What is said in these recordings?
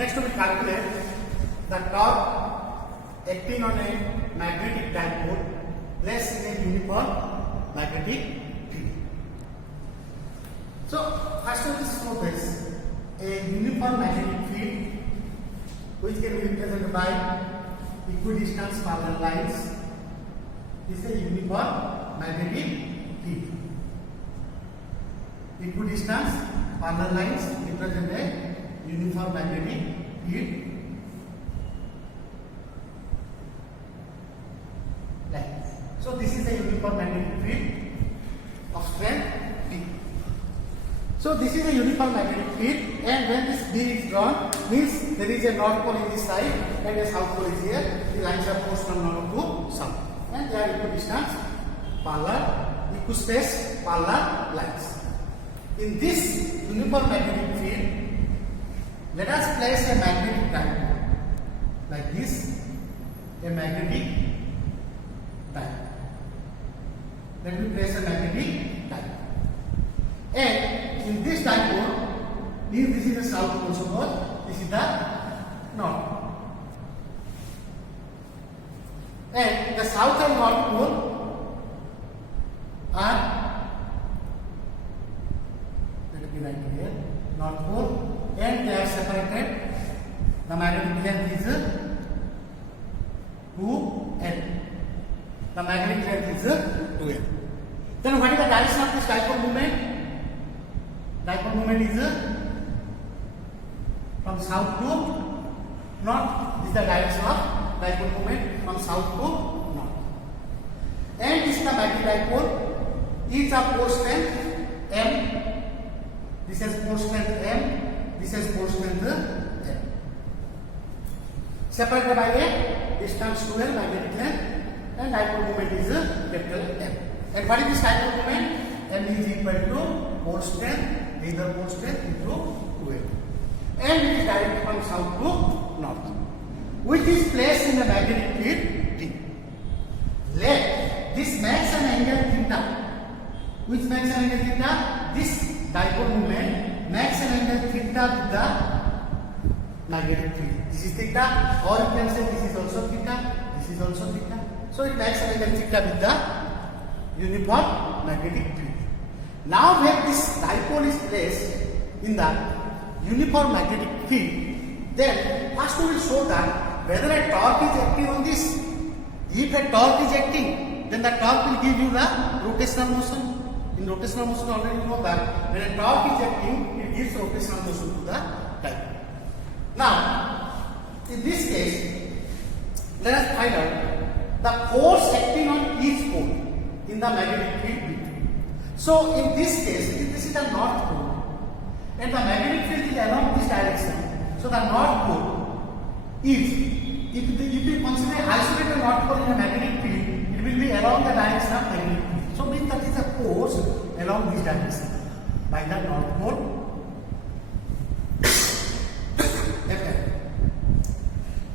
Next we calculate the torque acting on a magnetic dipole placed in a uniform magnetic field. So first of all, this a uniform magnetic field which can be represented by equidistance parallel lines is a uniform magnetic field. Equidistance parallel lines represent a uniform magnetic field. Like this. So this is a uniform magnetic field of strength B. So this is a uniform magnetic field, and when this B is drawn, means there is a north pole in this side and a south pole is here. The lines are forced from north to south, and they are equidistance parallel, equispace parallel lines. In this uniform magnetic field, let us place a magnetic dipole like this, a magnetic dipole. Let me place a magnetic dipole. And in this dipole, this is the south pole, suppose this is the north pole. And the south and north pole are, let me write here, north pole, and they are separated. The magnetic length is 2L. The magnetic length is 2L. Then what is the direction of this dipole movement? Dipole movement is from south to north. This is the direction of dipole movement from south to north. And this is the magnetic dipole. Each of pole strength M. This is pole strength M. This is pole strength M. Separated by a distance 2L, magnetic length, and dipole moment is capital M. And what is this dipole moment? M is equal to pole strength, either pole strength into 2L. And it is directed from south to north, which is placed in the magnetic field T. Let this makes an angle theta. Which makes an angle theta? This dipole moment makes an angle theta with the magnetic field. This is theta, or you can say this is also theta, this is also theta. So it makes an angle theta with the uniform magnetic field. Now when this dipole is placed in the uniform magnetic field, then first we will show that whether a torque is acting on this. If a torque is acting, then the torque will give you the rotational motion. In rotational motion, already you know that when a torque is acting, it gives rotational motion to the dipole. Now, in this case, let us find out the force acting on each pole in the magnetic field B. So, in this case, this is the north pole, and the magnetic field is along this direction. So, the north pole is, if we consider isolated north pole in a magnetic field, it will be along the direction of magnetic field. So, means that is a force along this direction by the north pole.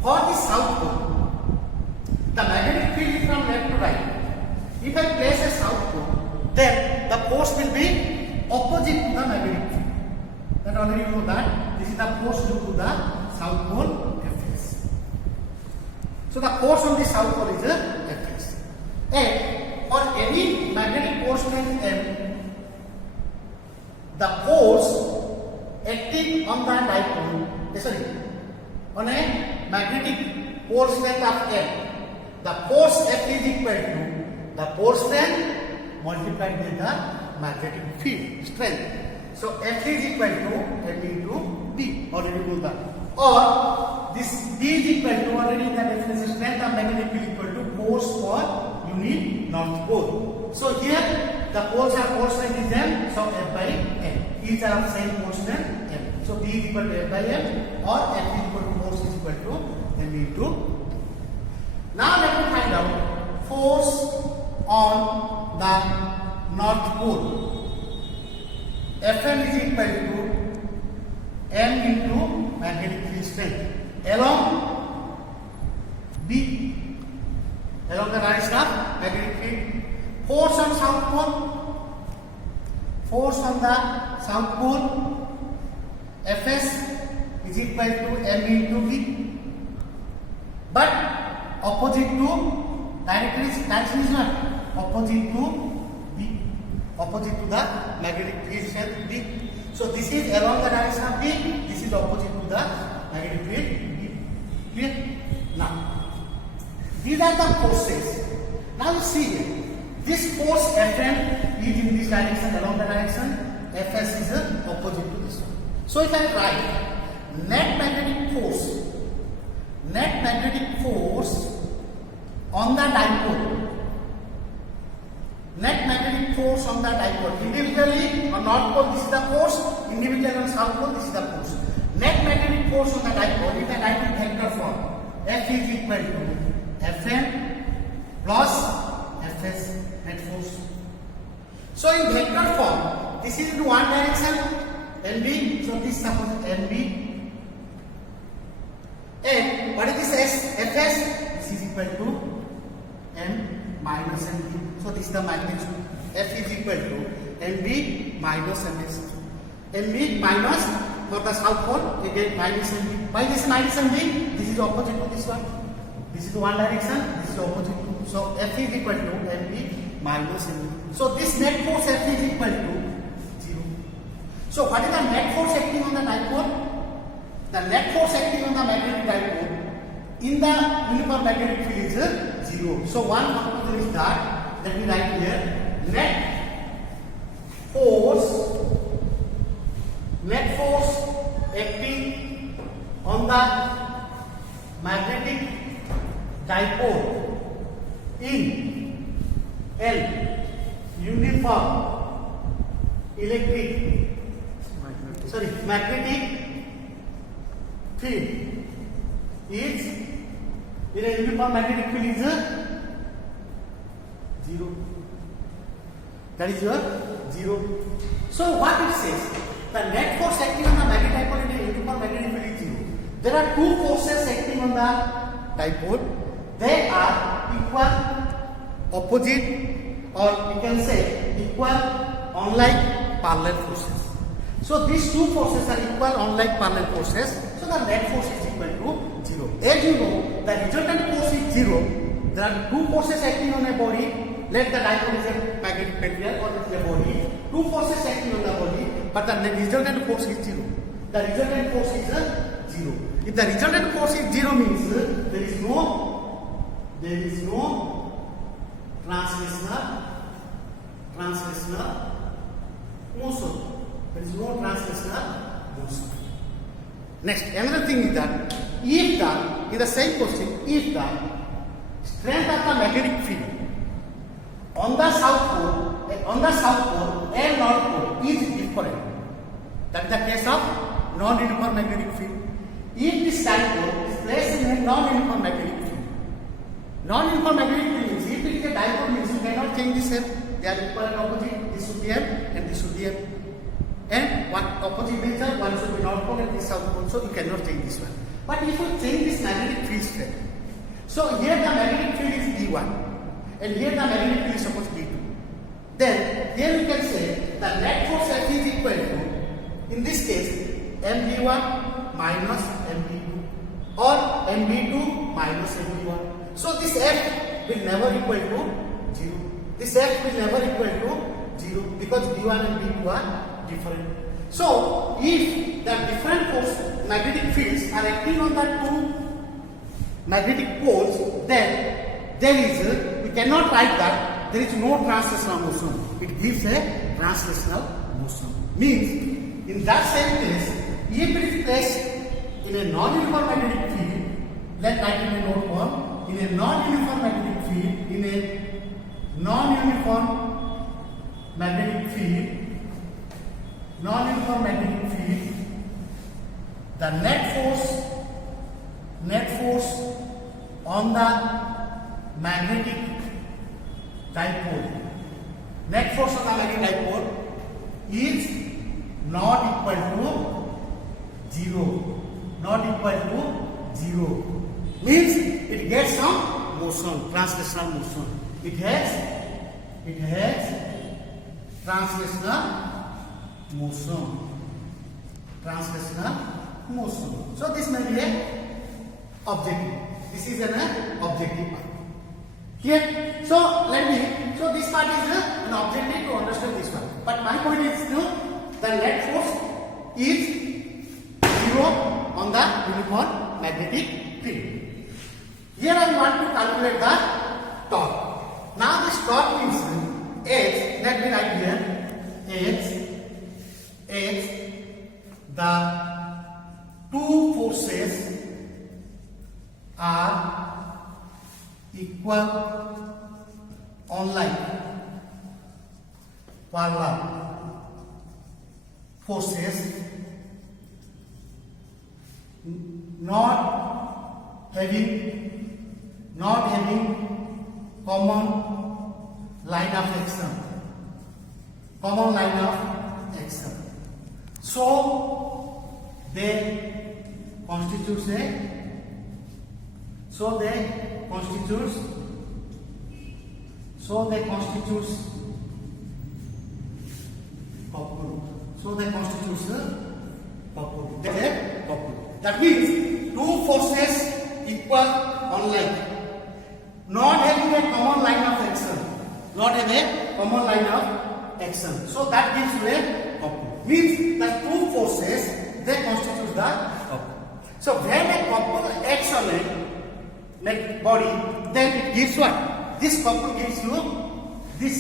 For the south pole, the magnetic field is from left to right. If I place a south pole, then the force will be opposite to the magnetic field. That already you know that this is the force due to the south pole Fs. So the force on the south pole is Fs. And for any magnetic force strength M, the force acting on the dipole, on a magnetic pole strength of M, the force F is equal to the pole strength multiplied by the magnetic field strength. So F is equal to M into B, already know that. Or this B is equal to, already the definition, strength of magnetic field equal to force for unit north pole. So here the poles are pole strength is M, so F by M. Each are of same pole strength M. So B is equal to F by M, or F is equal to force is equal to M into. Now let me find out force on the north pole. Fm is equal to M into magnetic field strength along B, along the direction of magnetic field. Force on south pole, force on the south pole, Fs is is equal to m into b. But opposite to direction is not opposite to b, opposite to the magnetic field b. So this is along the direction of b, this is opposite to the magnetic field b. Clear? Now these are the forces. Now you see here, this force Fn is in this direction, along the direction. Fs is opposite to this one. So if I write net magnetic force on the dipole, net magnetic force on the dipole, individually on north pole this is the force, individually on south pole this is the force. Net magnetic force on the dipole, if I write in vector form, F is equal to Fn plus Fs, net force. So in vector form, this is in one direction, NB, so this suppose NB, and what is this S? Fs, this is equal to N minus NB. So this is the magnitude. F is equal to NB minus Ms. NB minus for the south pole, again minus NB. Why this minus NB? This is opposite to this one. This is one direction, this is opposite to. So F is equal to NB minus NB. So this net force F is equal to 0. So what is the net force acting on the dipole? The net force acting on the magnetic dipole in the uniform magnetic field is 0. So one conclusion is that, let me write here, net force acting on the magnetic dipole in L uniform magnetic field is in a uniform magnetic field is 0. That is your 0. So what it says, the net force acting on the magnetic dipole in a uniform magnetic field is 0. There are two forces acting on the dipole. They are equal, opposite, or we can say equal, unlike, parallel forces. So these two forces are equal, unlike, parallel forces. So the net force is equal to 0. As you know, the resultant force is 0. There are two forces acting on a body. Let the dipole is a magnetic material or it is a body. Two forces acting on the body, but the resultant force is 0. The resultant force is 0. If the resultant force is 0 means there is no translational motion. There is no translational motion. Next, another thing is that if the, in the same question, if the strength of the magnetic field on the south pole and north pole is different, that is the case of non-uniform magnetic field. If this dipole is placed in a non-uniform magnetic field, non-uniform magnetic field means if it is a dipole means you cannot change this shape. They are equal and opposite. This should be M and this should be M. And one opposite nature, one should be north pole and this south pole. So you cannot change this one. But if you change this magnetic field strength, so here the magnetic field is E1 and here the magnetic field is supposed to be E2. Then here we can say the net force F is equal to, in this case, MB1 minus MB2 or MB2 minus MB1. So this F will never equal to 0. This F will never equal to 0 because B1 and B2 are different. So if the different force magnetic fields are acting on the two magnetic poles, then there is we cannot write that there is no translational motion. It gives a translational motion. Means in that same case, if it is placed in a non-uniform magnetic field, let's write in a note form, in a non-uniform magnetic field, the net force on the magnetic dipole is not equal to 0. Means it gets some motion, translational motion. It has translational motion. motion. So this may be a objective. This is an objective part. Clear? So this part is an objective to understand this one. But my point is the net force is 0 on the uniform magnetic field. Here I want to calculate the torque. Now this torque means H, let me write here, H, the two forces are equal unlike parallel forces not having common line of action. So they constitute couple. That means two forces equal unlike, not having a common line of action. So that gives you a couple. Means the two forces, they constitute the couple. So when a couple acts on a body, then it gives what? This couple gives you, this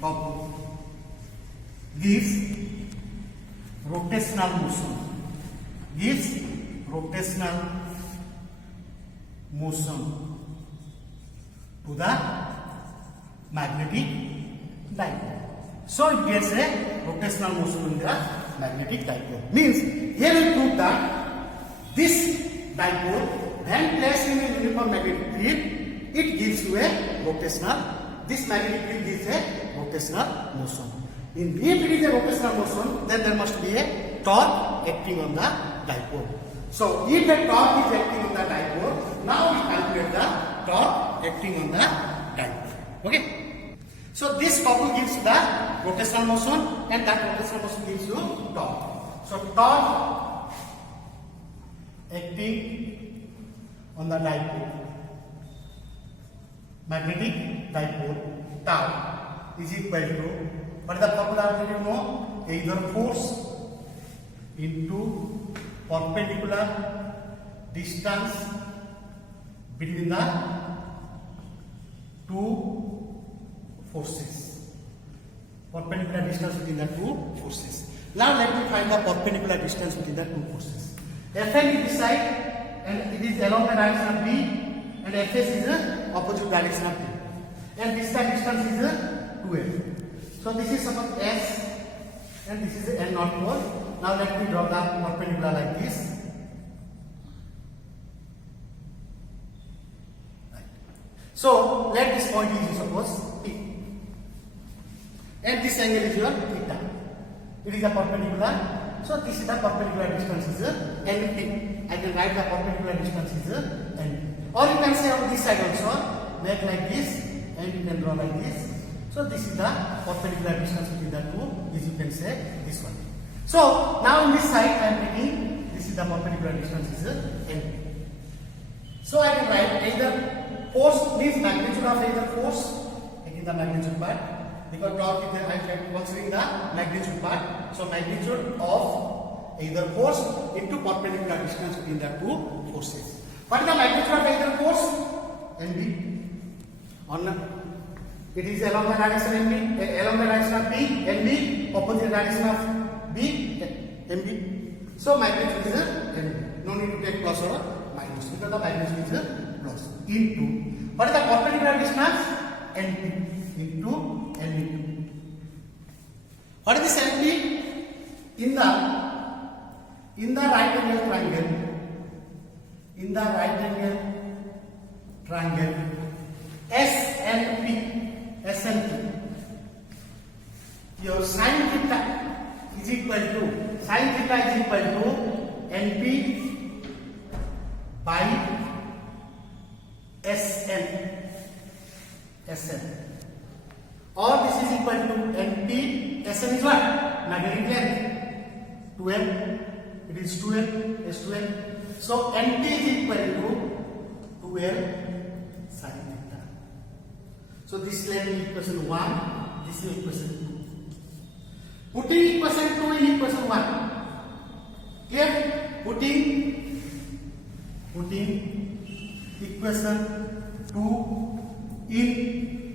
couple gives rotational motion to the magnetic dipole. So it gets a rotational motion in the magnetic dipole. Means here we prove that this dipole, when placed in a uniform magnetic field, it gives you a this magnetic field gives a rotational motion. If it is a rotational motion, then there must be a torque acting on the dipole. So if the torque is acting on the dipole, now we calculate the torque acting on the dipole. Okay? So this couple gives the rotational motion, and that rotational motion gives you torque. So torque acting on the dipole, magnetic dipole, tau is equal to, what is the formula you know? Either force into perpendicular distance between the two forces. Perpendicular distance between the two forces. Now let me find the perpendicular distance between the two forces. Fn is this side and it is along the direction of B, and Fs is the opposite direction of B. And this side distance is 2L. So this is suppose S and this is N naught pole. Now let me draw the perpendicular like this. Right. So let this point is suppose P. And this angle is your theta. It is a perpendicular. So this is the perpendicular distance is NP. I can write the perpendicular distance is NP. Or you can say on this side also, make like this and you can draw like this. So this is the perpendicular distance between the two, as you can say this one. So now in this side I am taking, this is the perpendicular distance is NP. So I can write either force means magnitude of either force, taking the magnitude part, because torque is I am considering the magnitude part. So magnitude of either force into perpendicular distance between the two forces. What is the magnitude of either force? NB. It is along the direction NB, along the direction of B, NB, opposite direction of B, NB. So magnitude is NB. No need to take plus or minus because the magnitude is plus. Into, what is the perpendicular distance? NP into NB. What is this NP? In the right angle triangle, S and P. Your sin theta is equal to NP by SN. Or this is equal to NP. SN is what? Magnetic length 2M It is 12, is 12. So NT is equal to 12 sin theta. So this is equation 1, this is equation 2. Putting equation 2 in equation 1. Clear? Putting equation 2 in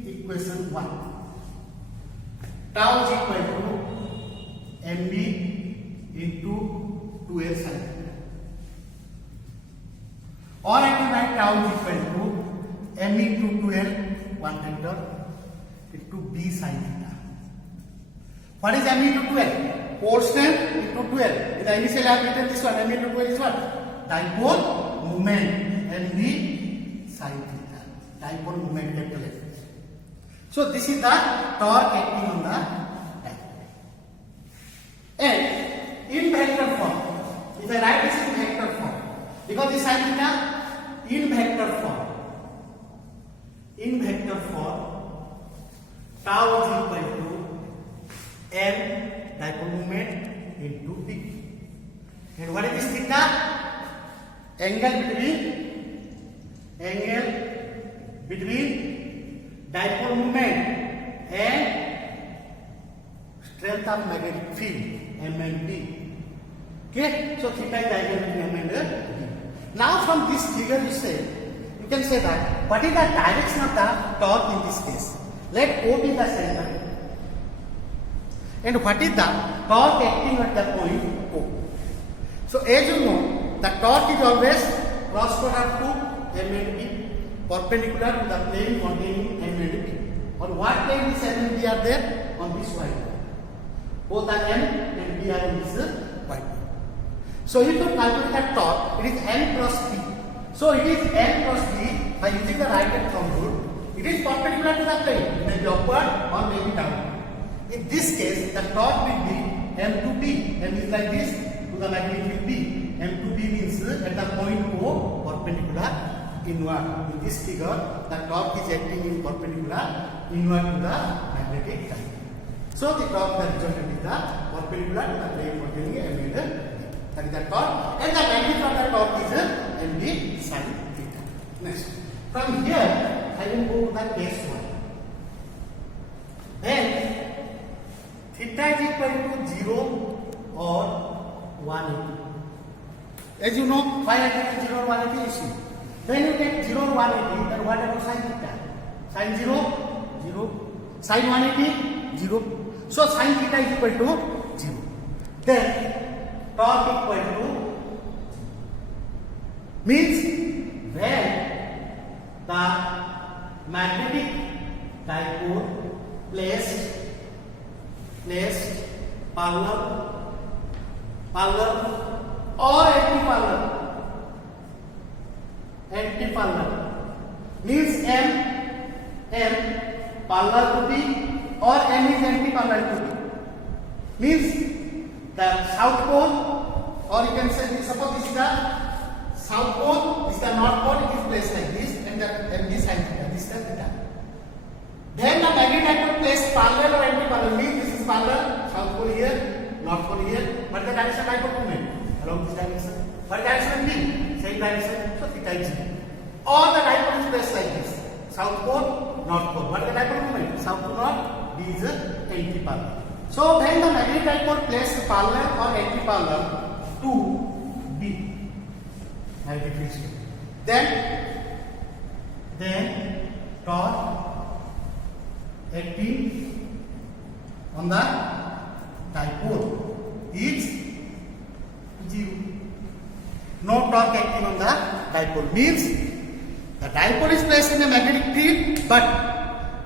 equation 1. Tau is equal to MB into 2L sin theta. Or I can write tau is equal to M into 2L 1 factor into B sin theta. What is M into 2L? Pole strength into 2L. In the initial I have written this one. M into 2L is what? Dipole moment. MB sin theta. Dipole moment capital F. So this is the torque acting on the dipole. And in vector form, if I write this in vector form, because this sin theta in vector form, tau is equal to M dipole moment into B. And what is this theta? Angle between dipole moment and strength of magnetic field M and B. Okay, so theta is angle between M and B. Now from this figure you can say that what is the direction of the torque in this case? Let O be the center. And what is the torque acting at the point O? So as you know, the torque is always cross product to M and B, perpendicular to the plane containing M and B. On what plane this M and B are there? On this white. Both the M and B are in this white. So if you calculate the torque, it is N cross B. So it is N cross B by using the right hand thumb rule. It is perpendicular to the plane. It may be upward or may be downward. In this case, the torque will be M to B. M is like this to the magnetic field B. M to B means at the point O perpendicular inward. In this figure, the torque is acting in perpendicular inward to the magnetic field. So the torque that resulted is the perpendicular to the plane containing M and B. That is the torque. And the magnitude of the torque is MB sin theta. Next. From here, I will go to the case 1. Then theta is equal to 0 or 180. As you know, why I get 0 or 180 issue. When you get 0 or 180, then what about sin theta? Sin 0, 0. Sin 180, 0. So sin theta is equal to 0. Then torque equal to means when the magnetic dipole placed parallel or anti-parallel means M parallel to B or M is anti-parallel to B means the south pole, or you can say suppose this is the south pole, this is the north pole, it is placed like this and the MB sin theta, this is the theta. Then the magnetic dipole placed parallel or anti-parallel means this is parallel, south pole here, north pole here, but the direction dipole movement along this direction. What direction B? Same direction, so theta is 0. Or the dipole is placed like this, south pole, north pole. What is the dipole movement? South to north, B is anti-parallel. So when the magnetic dipole placed parallel or anti-parallel to B, magnetic field, then torque acting on the dipole is 0. No torque acting on the dipole means the dipole is placed in a magnetic field, but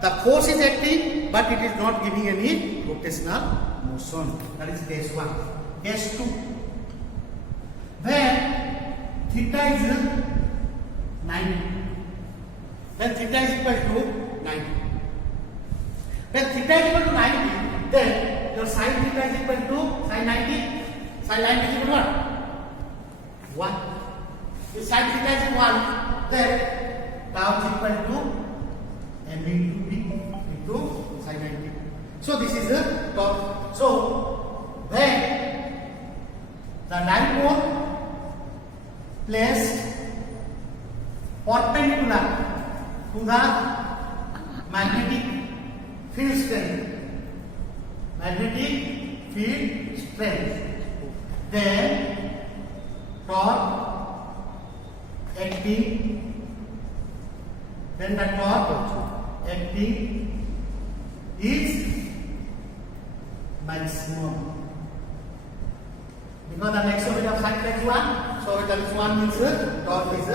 the force is acting, but it is not giving any rotational motion. That is case 1. Case 2. When theta is 90. When theta is equal to 90. When theta is equal to 90, then your sin theta is equal to sin 90. Sin 90 is equal to what? 1. If sin theta is 1, then tau is equal to M into B into sin 90. So this is the torque. So when the dipole placed perpendicular to the magnetic field strength. Magnetic field strength. Then torque acting. Then the torque acting is maximum. Because the next one of sine is 1, so that is 1 means torque is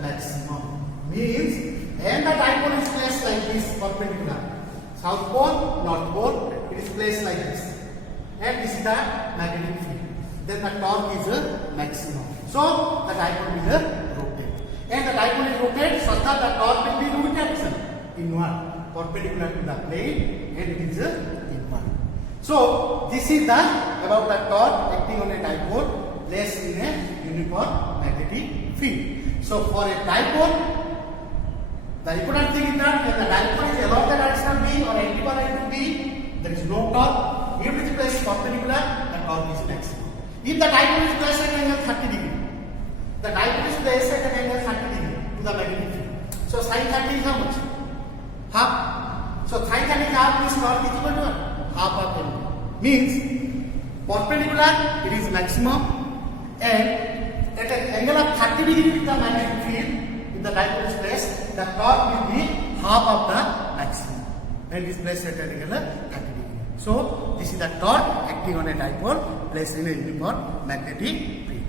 maximum. Means and the dipole is placed like this perpendicular. South pole, north pole, it is placed like this. And this is the magnetic field. Then the torque is maximum. So the dipole will rotate. And the dipole is rotated such that the torque will be rotation inward, perpendicular to the plane, and it is inward. So this is the about the torque acting on a dipole placed in a uniform magnetic field. So for a dipole, the important thing is that when the dipole is along the direction of B or antiparallel to B, there is no torque. If it is placed perpendicular, the torque is maximum. If the dipole is placed at an angle 30 degree, the dipole is placed at an angle 30 degree to the magnetic field. So sin 30 is how much? Half. So sin 30 is half, means torque is equal to what? Half of m. Means perpendicular, it is maximum, and at an angle of 30 degree with the magnetic field, if the dipole is placed, the torque will be half of the maximum, and it is placed at an angle 30 degree. So this is the torque acting on a dipole placed in a uniform magnetic field.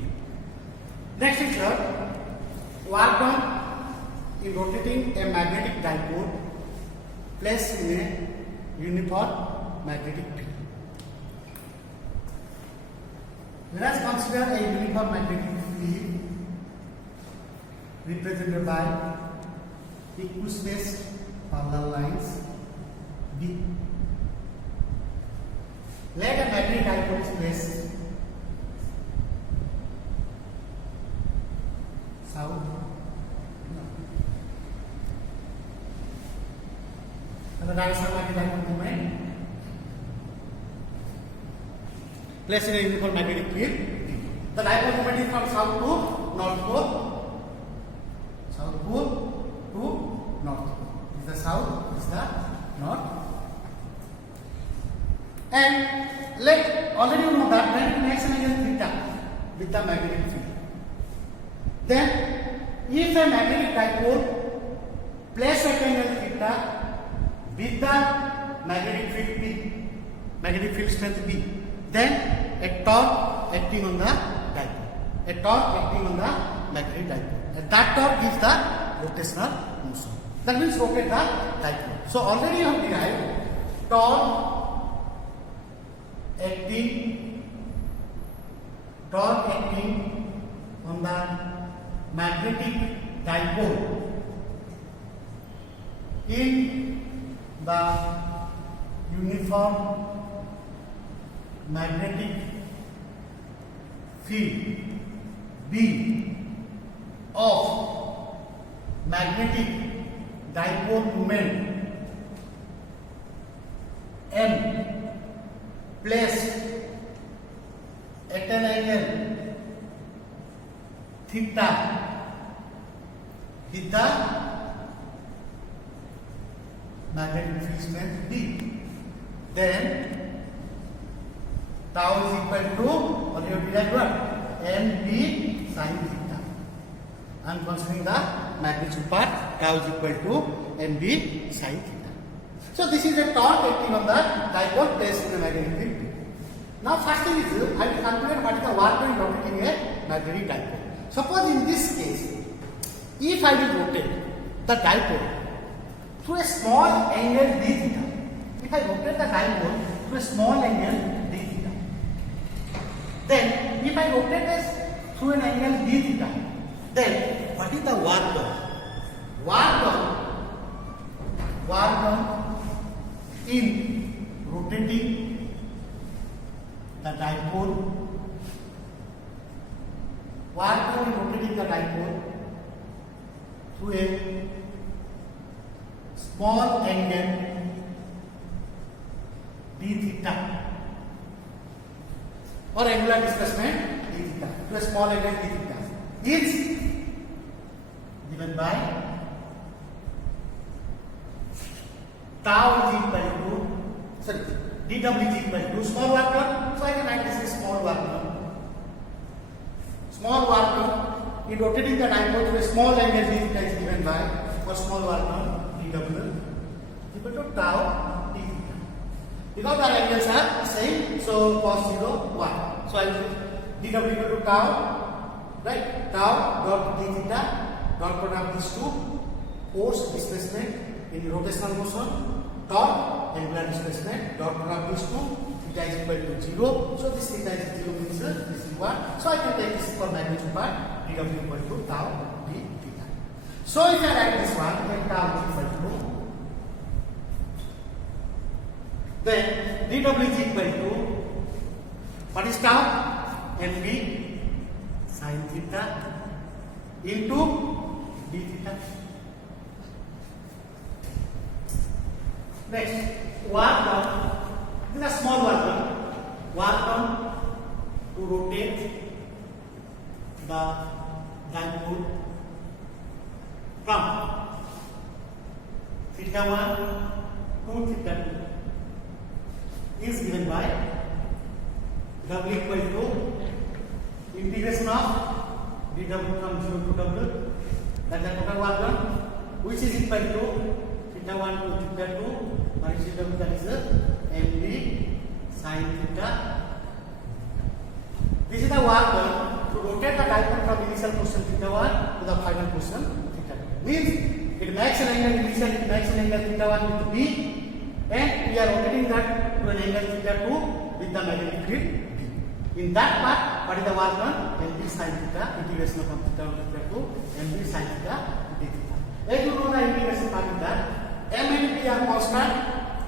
Next is the work done in rotating a magnetic dipole placed in a uniform magnetic field. Let us consider a uniform magnetic field represented by equispaced parallel lines B. Let a magnetic dipole is placed south. And the direction of magnetic dipole movement placed in a uniform magnetic field. The dipole movement is from south to north pole. South pole to north pole. This is the south, this is the north. And let already you know that when it makes an angle theta with the magnetic field, then if a magnetic dipole placed at angle theta with the magnetic field B, magnetic field strength B, then a torque acting on the dipole, a torque acting on the magnetic dipole, and that torque gives the rotational motion. That means rotate the dipole. So already you have derived torque acting on the magnetic dipole in the uniform magnetic field B of magnetic dipole moment M placed at an angle theta with the magnetic field strength B. Then tau is equal to, or you derived what? NB sin theta. I am considering the magnitude part, tau is equal to NB sin theta. So this is a torque acting on the dipole placed in the magnetic field. Now first thing is, I will calculate what is the work done in rotating a magnetic dipole. Suppose in this case, if I will rotate the dipole through a small angle d theta, if I rotate the dipole through a small angle d theta, then if I rotate this through an angle d theta, then what is the work done? Work done in rotating the dipole, work done in rotating the dipole through a small angle d theta or angular displacement d theta. the small angle d theta is given by tau is equal to, sorry, dw is equal to small work done. So I can write this as small work done. Small work done in rotating the dipole through a small angle d theta is given by, for small work done, dw equal to tau d theta. Because the angles are same, so cos 0 1. So I will dw equal to tau, right? Tau dot d theta dot product these two, force displacement in rotational motion dot angular displacement dot product these two, theta is equal to 0. So this theta is 0 means this is 1. So I can take this for magnitude part, dw equal to tau d theta. So if I write this one, then tau is equal to, then dw is equal to, what is tau? Mv sin theta into d theta. Next, work done. This is a small work done. Work done to rotate the dipole from theta 1 to theta 2 is given by w equal to integration of dw from 0 to w, that is the total work done, which is equal to theta 1 to theta 2 minus dw, that is mv sin theta. This is the work done to rotate the dipole from initial position theta 1 to the final position theta 2. Means it makes an angle initial, it makes an angle theta 1 with b, and we are rotating that to an angle theta 2 with the magnetic field d. In that part, what is the work done? Mv sin theta, integration from theta 1 to theta 2, mv sin theta d theta. If you know the integration part of that, m and b are constant,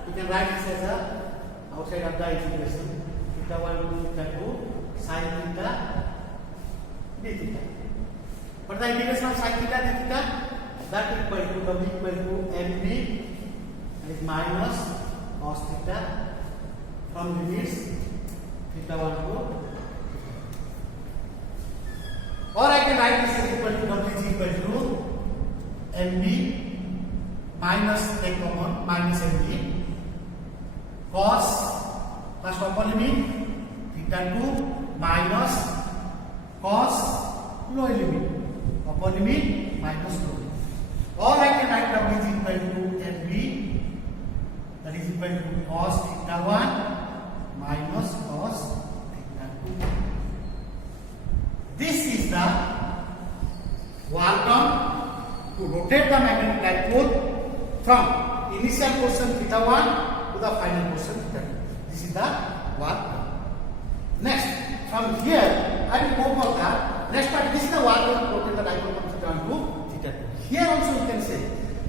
you can write this as a outside of the integration, theta 1 to theta 2, sin theta d theta. What is the integration of sin theta d theta? That equal to w equal to mv is minus cos theta from limits theta 1 to, or I can write this as equal to w is equal to mv minus take common minus mv cos first upper limit theta 2 minus cos lower limit upper limit minus lower limit, or I can write w is equal to mv, that is equal to cos theta 1 minus cos theta 2. This is the work done to rotate the magnetic dipole from initial position theta 1 to the final position theta 2. This is the work done. Next, from here I will go for the next part. This is the work done to rotate the dipole from theta 1 to theta 2. Here also you can say,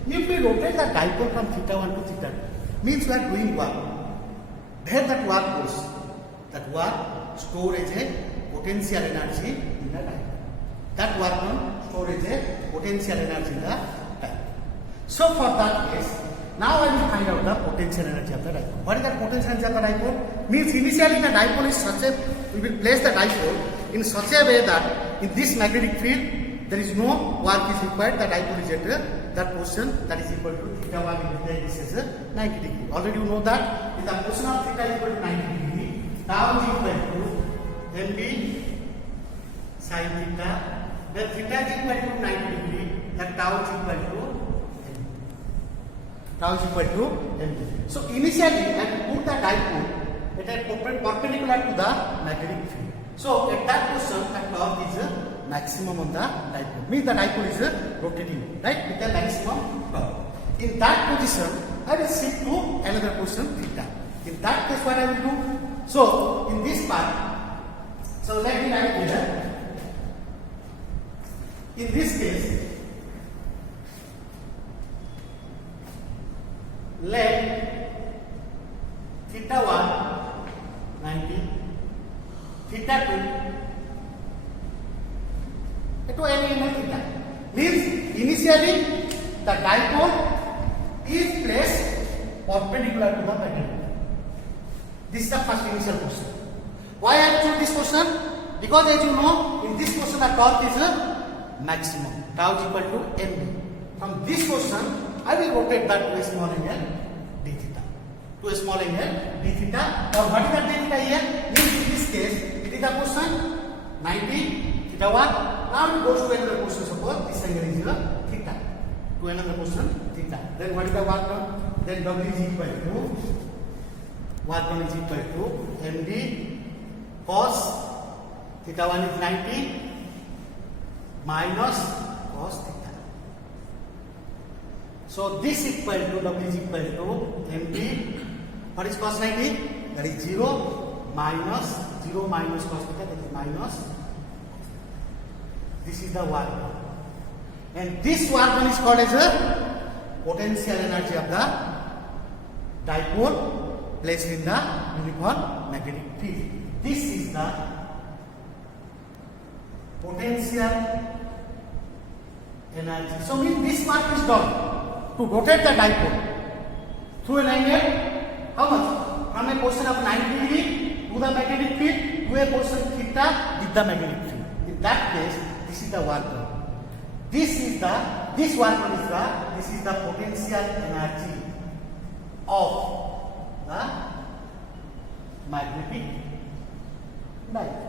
if we rotate the dipole from theta 1 to theta 2, means we are doing work. Where that work goes, that work stores a potential energy in the dipole. That work done stores a potential energy in the dipole. So for that case, now I will find out the potential energy of the dipole. What is the potential energy of the dipole? Means initially the dipole is such a, we will place the dipole in such a way that in this magnetic field there is no work is required. The dipole is at that position that is equal to theta 1 into this is 90 degree. Already you know that if the position of theta is equal to 90 degree, tau is equal to mv sin theta. Then theta is equal to 90 degree, then tau is equal to mv. So initially I put the dipole at a perpendicular to the magnetic field. So at that position the torque is maximum on the dipole. Means the dipole is rotating, right, with the maximum torque. In that position, I will shift to another position theta. In that case, what I will do? So in this part, so let me write here. In this case, let theta 1 90, theta 2 to any angle theta. Means initially the dipole is placed perpendicular to the magnetic. This is the first initial position. Why I choose this position? Because as you know, in this question the torque is maximum. Tau is equal to mv. From this question, I will rotate that to a small angle d theta. To a small angle d theta. Or what is the d theta here? Means in this case, it is the question 90 theta 1. Now it goes to another question. Suppose this angle is theta. To another question theta. Then what is the work done? Then W is equal to work done is equal to md cos theta 1 is 90 minus cos theta. So this equal to W is equal to md. What is cos 90? That is 0 minus cos theta, that is minus. This is the work done. And this work done is called as a potential energy of the dipole placed in the uniform magnetic field. This is the potential energy. So means this work is done to rotate the dipole through an angle. How much? From a position of 90 degree to the magnetic field to a position theta with the magnetic field. In that case, this is the work done. This is the potential energy of the magnetic dipole.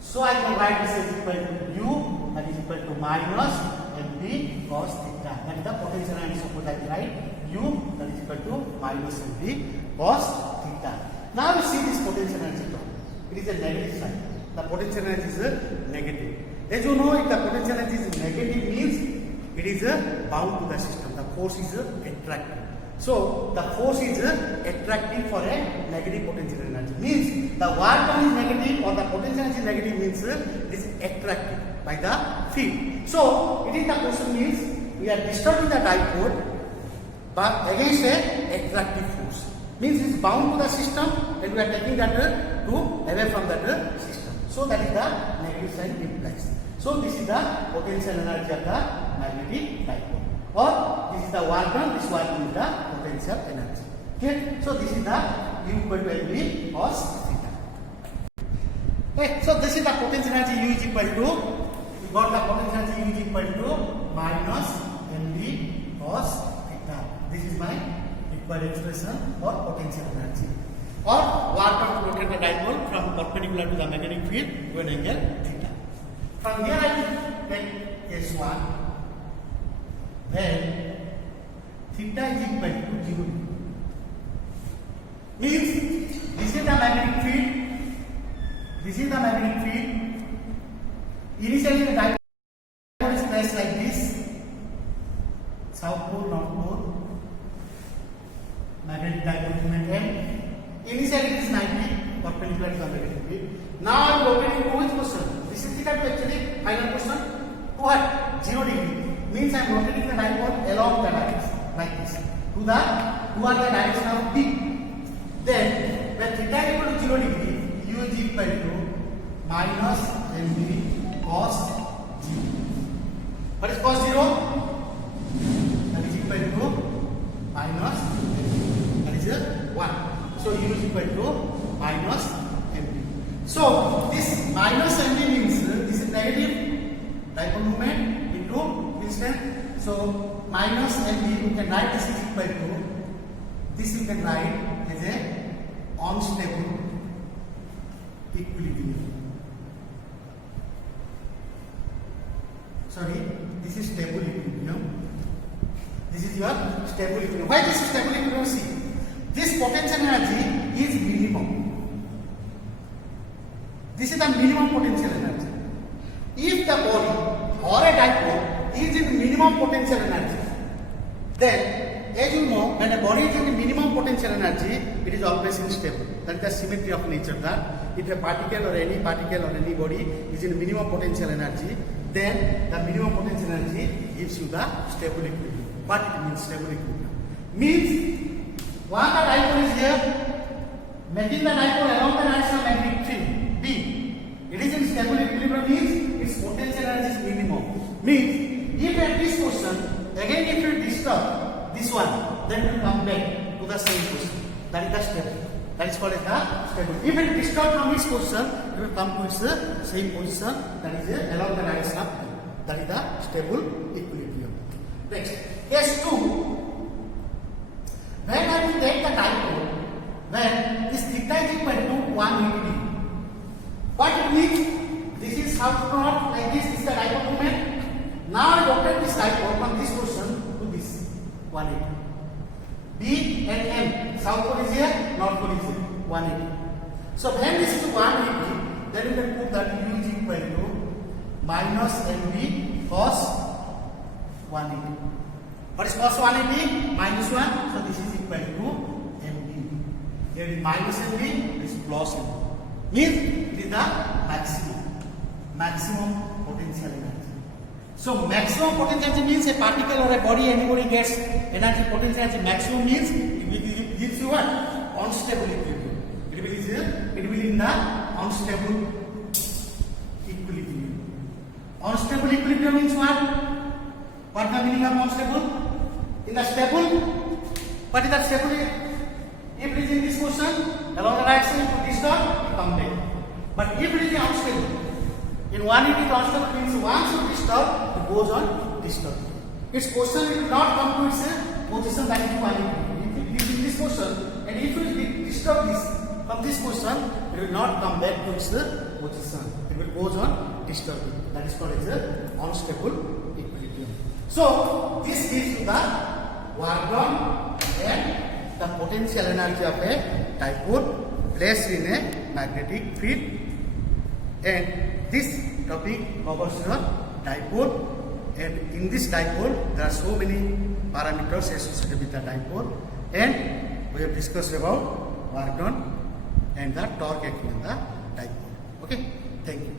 So I can write this as equal to u, that is equal to minus mv cos theta. That is the potential energy. Suppose I write u, that is equal to minus mv cos theta. Now we see this potential energy term. It is a negative sign. The potential energy is negative. As you know, if the potential energy is negative, means it is bound to the system. The force is attractive. So the force is attractive for a negative potential energy. Means the work done is negative or the potential energy is negative, means it is attracted by the field. So it is the question means we are disturbing the dipole but against a attractive force. Means it is bound to the system and we are taking that to away from that system. So that is the negative sign implies. So this is the potential energy of the magnetic dipole. Or this is the work done, this work is the potential energy. Okay? So this is the u equal to mv cos theta. Okay, so this is the potential energy u is equal to, we got the potential energy u is equal to minus mv cos theta. This is my required expression for potential energy. Or work done to rotate the dipole from perpendicular to the magnetic field to an angle theta. From here I will take case 1. Then theta is equal to 0. Means this is the magnetic field. This is the magnetic field. Initially the dipole is placed like this. South pole, north pole. Magnetic dipole moment M. Initially it is 90 perpendicular to the magnetic field. Now I am rotating to which position? This is theta to actually final position to what? 0 degree. Means I am rotating the dipole along the direction like this toward the direction of B. Then when theta is equal to 0 degree, u is equal to minus mv cos 0. What is cos 0? That is equal to minus mv. That is 1. So u is equal to minus mv. So this minus mv means this is negative dipole moment into distance. So minus mv, you can write this is equal to, this you can write as a unstable equilibrium. Sorry, this is stable equilibrium. This is your stable equilibrium. Why this is stable equilibrium? See, this potential energy is minimum. This is the minimum potential energy. If the body or a dipole is in minimum potential energy, then as you know, when a body is in minimum potential energy, it is always unstable. That is the symmetry of nature, that if a particle or any body is in minimum potential energy, then the minimum potential energy gives you the stable equilibrium. What it means, stable equilibrium? Means, one the dipole is here, making the dipole along the direction of magnetic field, B. It is in stable equilibrium means its potential energy is minimum. Means, if at this position, again if you disturb this one, then it will come back to the same position. That is the stable. That is called as the stable. If it disturbs from this position, it will come to its same position, that is along the direction of P. That is the stable equilibrium. Next, case 2. When I will take the dipole, when this theta is equal to 180 degree. What it means? This is how to not like this is the dipole moment. Now I rotate this dipole from this position to this 180. B and M, south pole is here, north pole is here, 180. So when this is 180, then you can put that U is equal to minus MB cos 180. What is cos 180? Minus 1. So this is equal to MB. Here is minus MB, this is plus MB. Means it is the maximum potential energy. So maximum potential energy means a particle or a body, anybody gets energy potential energy maximum means it gives you what? Unstable equilibrium. It will be in the unstable equilibrium. Unstable equilibrium means what? What is the meaning of unstable? In the stable, what is that stable? If it is in this position, along the right side, you disturb, you come back. But if it is unstable, in 180 unstable means once you disturb, it goes on disturbing. Its position will not come to its position that is 180. If it is in this position, and if you disturb this from this position, it will not come back to its position. It will goes on disturbing. That is called as unstable equilibrium. So this gives you the work done and the potential energy of a dipole placed in a magnetic field. And this topic covers your dipole, and in this dipole there are so many parameters associated with the dipole, and we have discussed about work done and the torque acting on the dipole. Okay, thank you.